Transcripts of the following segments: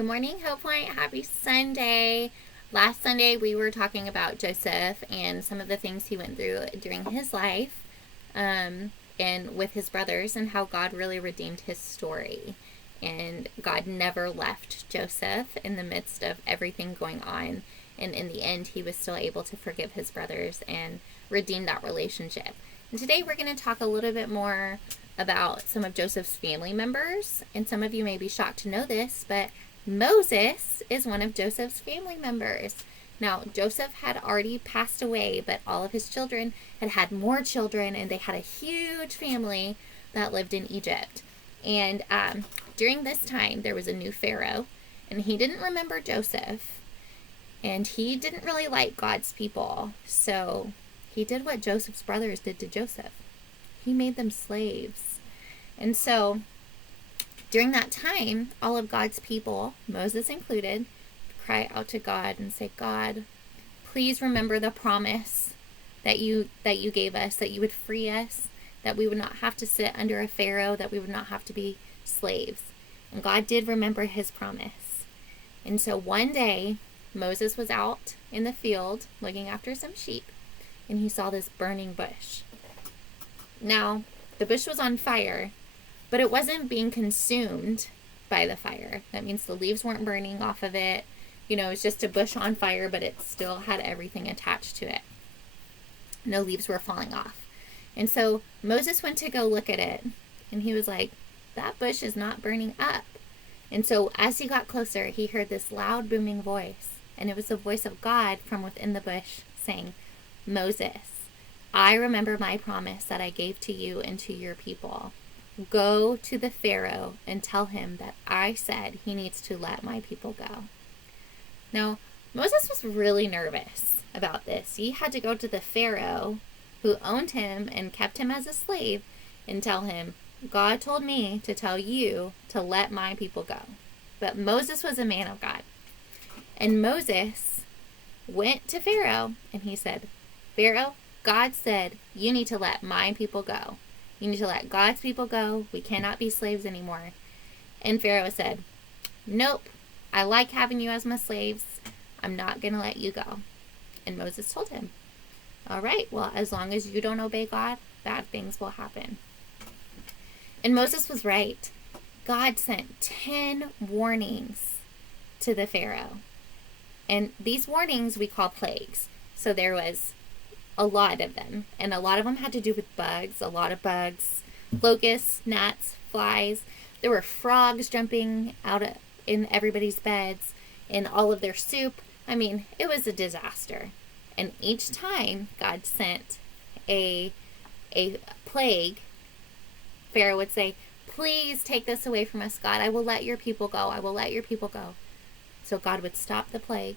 Good morning, HopePointe. Happy Sunday. Last Sunday, we were talking about Joseph and some of the things he went through during his life and with his brothers, and how God really redeemed his story. And God never left Joseph in the midst of everything going on. And in the end, he was still able to forgive his brothers and redeem that relationship. And today, we're going to talk a little bit more about some of Joseph's family members. And some of you may be shocked to know this, but Moses is one of Joseph's family members. Now, Joseph had already passed away, but all of his children had had more children, and they had a huge family that lived in Egypt. And during this time, there was a new Pharaoh, and he didn't remember Joseph, and he didn't really like God's people. So he did what Joseph's brothers did to Joseph. He made them slaves. And so during that time, all of God's people, Moses included, cry out to God and say, God, please remember the promise that you gave us, that you would free us, that we would not have to sit under a Pharaoh, that we would not have to be slaves. And God did remember his promise. And so one day, Moses was out in the field looking after some sheep, and he saw this burning bush. Now, the bush was on fire, but it wasn't being consumed by the fire. That means the leaves weren't burning off of it. You know, it's just a bush on fire, but it still had everything attached to it. No leaves were falling off. And so Moses went to go look at it, and he was like, that bush is not burning up. And so as he got closer, he heard this loud booming voice, and it was the voice of God from within the bush saying, Moses, I remember my promise that I gave to you and to your people. Go to the Pharaoh and tell him that I said he needs to let my people go. Now, Moses was really nervous about this. He had to go to the Pharaoh who owned him and kept him as a slave and tell him, God told me to tell you to let my people go. But Moses was a man of God. And Moses went to Pharaoh and he said, Pharaoh, God said you need to let my people go. You need to let God's people go. We cannot be slaves anymore. And Pharaoh said, nope, I like having you as my slaves. I'm not going to let you go. And Moses told him, all right, well, as long as you don't obey God, bad things will happen. And Moses was right. God sent 10 warnings to the Pharaoh. And these warnings we call plagues. So there was a lot of them, and a lot of them had to do with bugs, a lot of bugs, locusts, gnats, flies. There were frogs jumping out in everybody's beds, in all of their soup. I mean, it was a disaster. And each time God sent a plague, Pharaoh would say, please take this away from us, God. I will let your people go. I will let your people go. So God would stop the plague.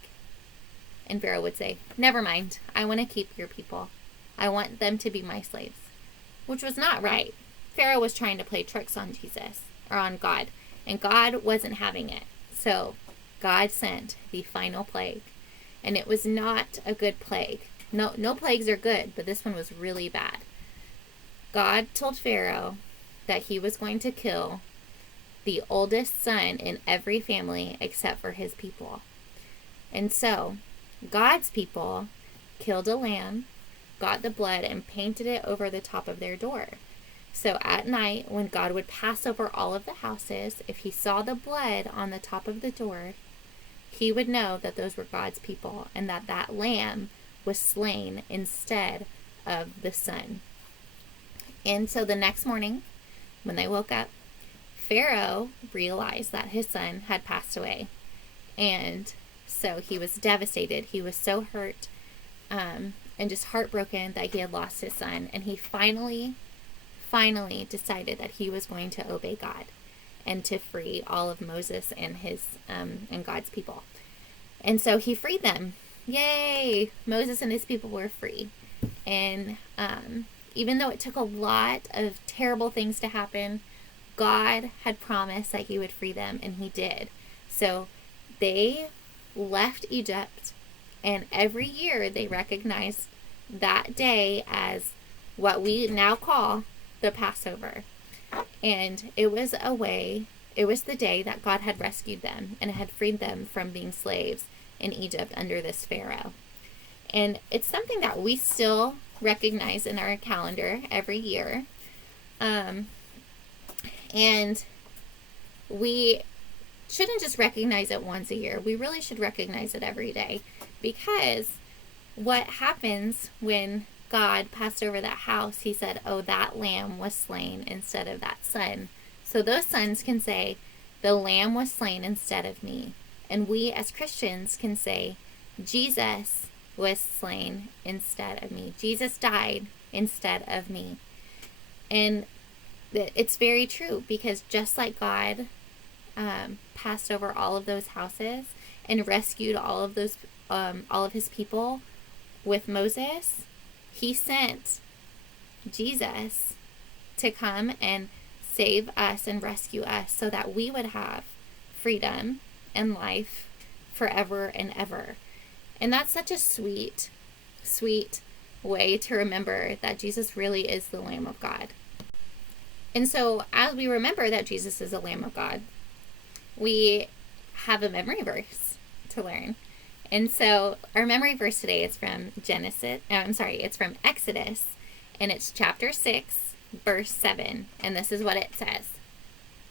And Pharaoh would say, never mind, I want to keep your people. I want them to be my slaves. Which was not right. Pharaoh was trying to play tricks on Jesus, or on God, and God wasn't having it. So God sent the final plague. And it was not a good plague. No plagues are good, but this one was really bad. God told Pharaoh that he was going to kill the oldest son in every family except for his people. And so God's people killed a lamb, got the blood, and painted it over the top of their door. So at night, when God would pass over all of the houses, if he saw the blood on the top of the door, he would know that those were God's people and that that lamb was slain instead of the son. And so the next morning, when they woke up, Pharaoh realized that his son had passed away. And so he was devastated. He was so hurt and just heartbroken that he had lost his son. And he finally decided that he was going to obey God and to free all of Moses and his and God's people. And so he freed them. Yay! Moses and his people were free. And even though it took a lot of terrible things to happen, God had promised that he would free them, and he did. So they left Egypt, and every year they recognized that day as what we now call the Passover. And it was a way It was the day that God had rescued them and had freed them from being slaves in Egypt under this Pharaoh. And it's something that we still recognize in our calendar every year. And we shouldn't just recognize it once a year. We really should recognize it every day, because what happens when God passed over that house, he said, oh, that lamb was slain instead of that son. So those sons can say, the lamb was slain instead of me. And we as Christians can say, Jesus was slain instead of me. Jesus died instead of me. And it's very true, because just like God passed over all of those houses and rescued all of his people with Moses, he sent Jesus to come and save us and rescue us so that we would have freedom and life forever and ever. And that's such a sweet, sweet way to remember that Jesus really is the Lamb of God. And so as we remember that Jesus is the Lamb of God, we have a memory verse to learn. And so our memory verse today is from it's from Exodus, and it's chapter 6, verse 7. And this is what it says.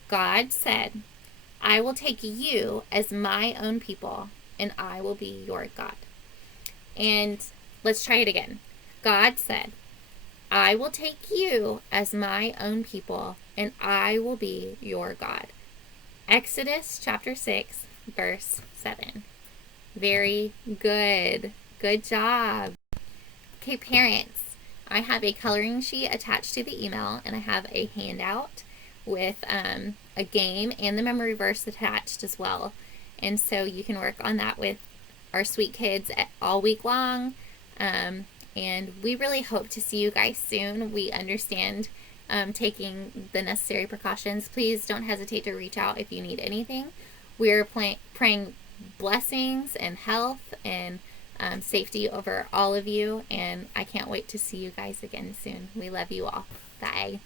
God said, I will take you as my own people, and I will be your God. And let's try it again. God said, I will take you as my own people, and I will be your God. Exodus chapter 6, verse 7. Very good. Good job. Okay, parents, I have a coloring sheet attached to the email, and I have a handout with a game and the memory verse attached as well. And so you can work on that with our sweet kids all week long. And we really hope to see you guys soon. We understand taking the necessary precautions. Please don't hesitate to reach out if you need anything. We're praying blessings and health and safety over all of you. And I can't wait to see you guys again soon. We love you all. Bye.